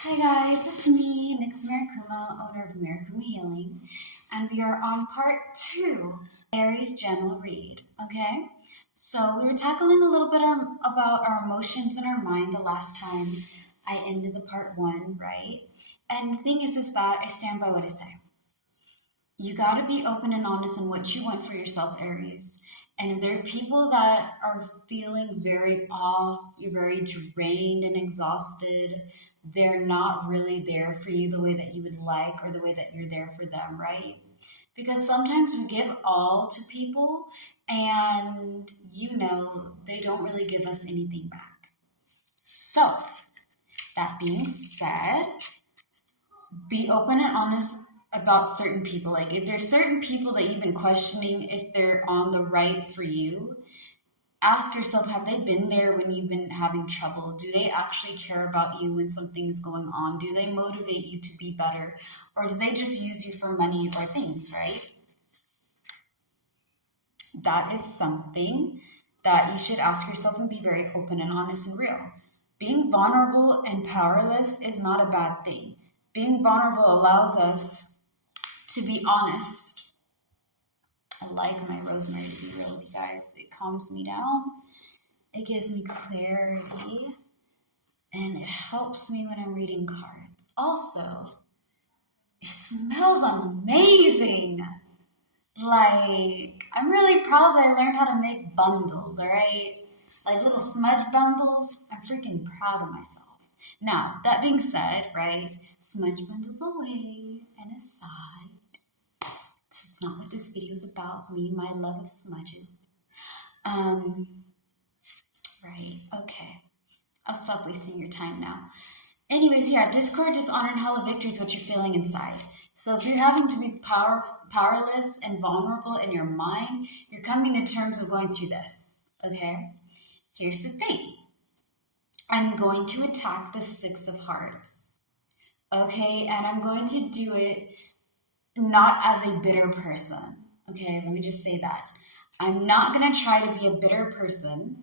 Hi guys, it's me, Nix Marikuma, owner of Marikuma Healing, and we are on part 2, Aries general read, okay? So we were tackling a little bit about our emotions and our mind the last time I ended the part 1, right? And the thing is that I stand by what I say. You got to be open and honest in what you want for yourself, Aries. And if there are people that are feeling very off, you're very drained and exhausted, they're not really there for you the way that you would like or the way that you're there for them, right? Because sometimes we give all to people and they don't really give us anything back. So, that being said, be open and honest about certain people. Like if there's certain people that you've been questioning if they're on the right for you, ask yourself, have they been there when you've been having trouble? Do they actually care about you when something's going on? Do they motivate you to be better? Or do they just use you for money or things, right? That is something that you should ask yourself and be very open and honest and real. Being vulnerable and powerless is not a bad thing. Being vulnerable allows us to be honest. I like my rosemary to be real with you guys. It calms me down. It gives me clarity. And it helps me when I'm reading cards. Also, it smells amazing. Like, I'm really proud that I learned how to make bundles, all right? Like little smudge bundles. I'm freaking proud of myself. Now, that being said, right, smudge bundles away and aside. It's not what this video is about, me, my love of smudges. Right, okay. I'll stop wasting your time now. Anyways, yeah, discord, dishonor, and hell of victory is what you're feeling inside. So if you're having to be powerless and vulnerable in your mind, you're coming to terms with going through this, okay? Here's the thing. I'm going to attack the Six of Hearts, okay? And I'm going to do it not as a bitter person, okay? Let me just say that. I'm not going to try to be a bitter person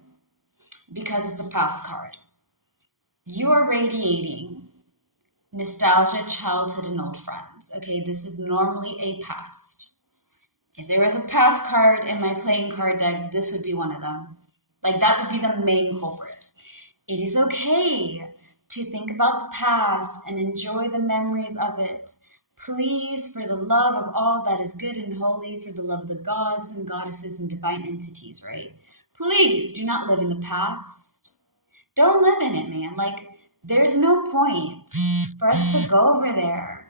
because it's a past card. You are radiating nostalgia, childhood, and old friends. Okay, this is normally a past. If there was a past card in my playing card deck, this would be one of them. Like, that would be the main culprit. It is okay to think about the past and enjoy the memories of it. Please, for the love of all that is good and holy, for the love of the gods and goddesses and divine entities, right? Please do not live in the past. Don't live in it, man. Like, there's no point for us to go over there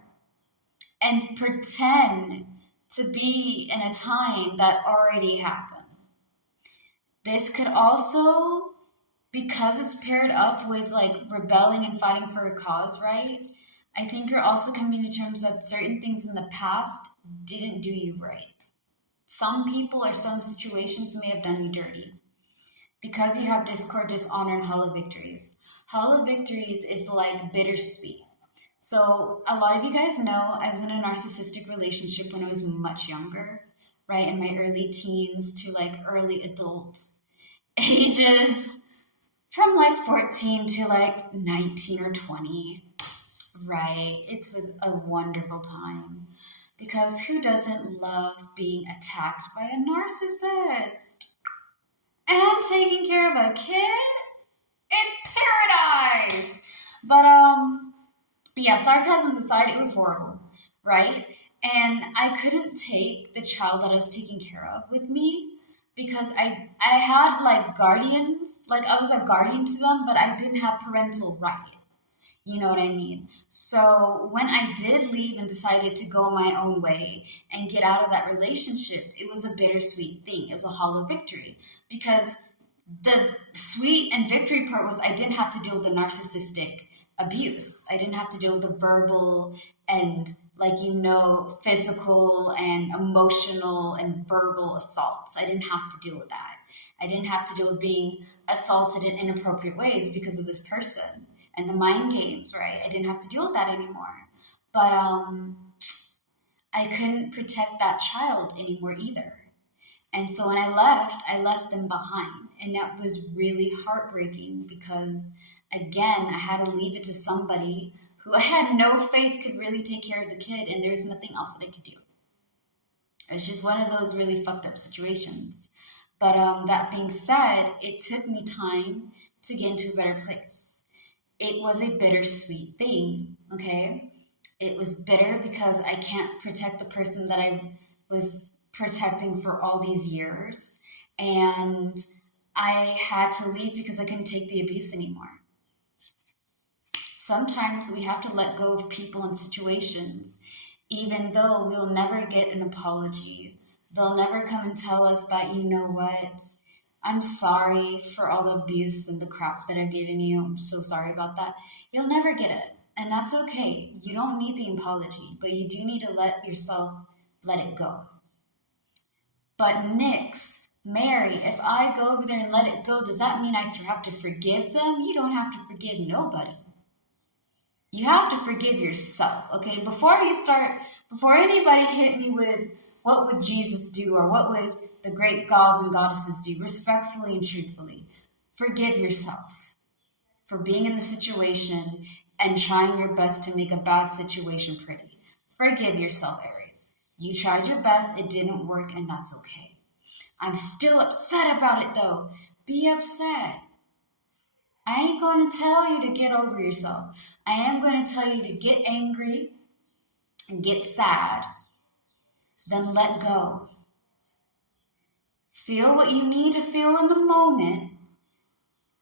and pretend to be in a time that already happened. This could also, because it's paired up with like rebelling and fighting for a cause, right? I think you're also coming to terms that certain things in the past didn't do you right. Some people or some situations may have done you dirty. Because you have discord, dishonor, and hollow victories. Hollow victories is like bittersweet. So a lot of you guys know I was in a narcissistic relationship when I was much younger, right? In my early teens to like early adult ages, from like 14 to like 19 or 20, right? It was a wonderful time because who doesn't love being attacked by a narcissist? And taking care of a kid? It's paradise! But, yeah, sarcasm aside, it was horrible, right? And I couldn't take the child that I was taking care of with me because I had, like, guardians. Like, I was a guardian to them, but I didn't have parental right. You know what I mean? So when I did leave and decided to go my own way and get out of that relationship, it was a bittersweet thing. It was a hollow victory because the sweet and victory part was I didn't have to deal with the narcissistic abuse. I didn't have to deal with the verbal and physical and emotional and verbal assaults. I didn't have to deal with that. I didn't have to deal with being assaulted in inappropriate ways because of this person and the mind games, right? I didn't have to deal with that anymore. But I couldn't protect that child anymore either. And so when I left them behind. And that was really heartbreaking because, again, I had to leave it to somebody who had no faith could really take care of the kid, and there's nothing else that they could do. It's just one of those really fucked up situations. But that being said, it took me time to get into a better place. It was a bittersweet thing, okay? It was bitter because I can't protect the person that I was protecting for all these years. And I had to leave because I couldn't take the abuse anymore. Sometimes we have to let go of people and situations, even though we'll never get an apology. They'll never come and tell us that, you know what, I'm sorry for all the abuse and the crap that I've given you. I'm so sorry about that. You'll never get it. And that's okay. You don't need the apology, but you do need to let yourself let it go. But Nyx, Mary, if I go over there and let it go, does that mean I have to forgive them? You don't have to forgive nobody. You have to forgive yourself, okay? Before anybody hit me with what would Jesus do or what would the great gods and goddesses do, respectfully and truthfully, forgive yourself for being in the situation and trying your best to make a bad situation pretty. Forgive yourself, Aries. You tried your best, it didn't work, and that's okay. I'm still upset about it though. Be upset. I ain't going to tell you to get over yourself. I am going to tell you to get angry and get sad. Then let go. Feel what you need to feel in the moment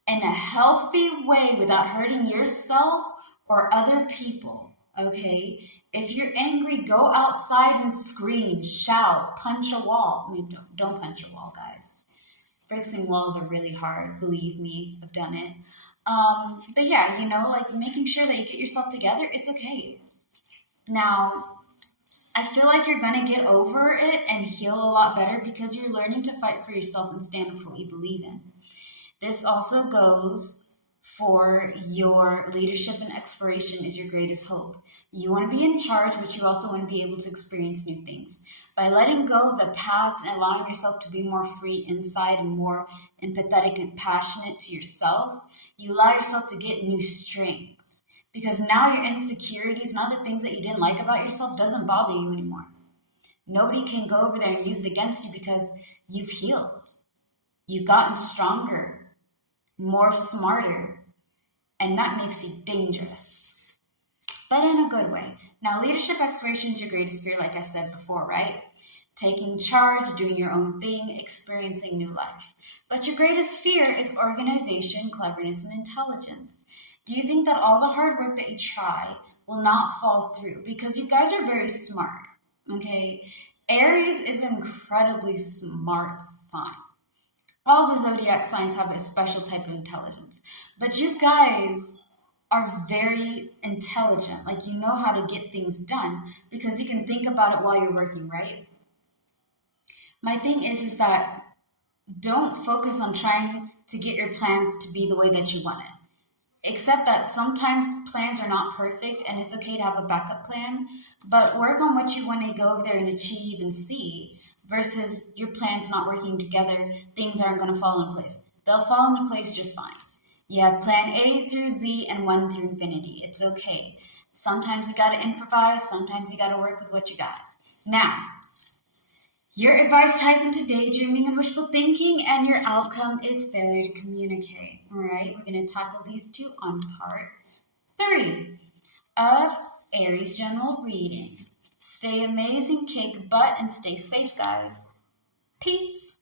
in a healthy way without hurting yourself or other people, okay? If you're angry, go outside and scream, shout, punch a wall. I mean, don't punch a wall, guys. Fixing walls are really hard. Believe me, I've done it. But yeah, like making sure that you get yourself together, it's okay. Now, I feel like you're going to get over it and heal a lot better because you're learning to fight for yourself and stand up for what you believe in. This also goes for your leadership and exploration is your greatest hope. You want to be in charge, but you also want to be able to experience new things. By letting go of the past and allowing yourself to be more free inside and more empathetic and passionate to yourself, you allow yourself to get new strength. Because now your insecurities and other things that you didn't like about yourself doesn't bother you anymore. Nobody can go over there and use it against you because you've healed. You've gotten stronger, more smarter, and that makes you dangerous. But in a good way. Now, leadership exploration is your greatest fear, like I said before, right? Taking charge, doing your own thing, experiencing new life. But your greatest fear is organization, cleverness, and intelligence. Do you think that all the hard work that you try will not fall through? Because you guys are very smart, okay? Aries is an incredibly smart sign. All the zodiac signs have a special type of intelligence. But you guys are very intelligent. Like, you know how to get things done because you can think about it while you're working, right? My thing is that don't focus on trying to get your plans to be the way that you want it. Except that sometimes plans are not perfect and it's okay to have a backup plan, but work on what you want to go over there and achieve and see versus your plans not working together, things aren't going to fall in place. They'll fall into place just fine. You have plan A through Z and 1 through infinity. It's okay. Sometimes you got to improvise, sometimes you got to work with what you got. Now, your advice ties into daydreaming and wishful thinking, and your outcome is failure to communicate. All right, we're going to tackle these two on part 3 of Aries general reading. Stay amazing, kick butt, and stay safe, guys. Peace.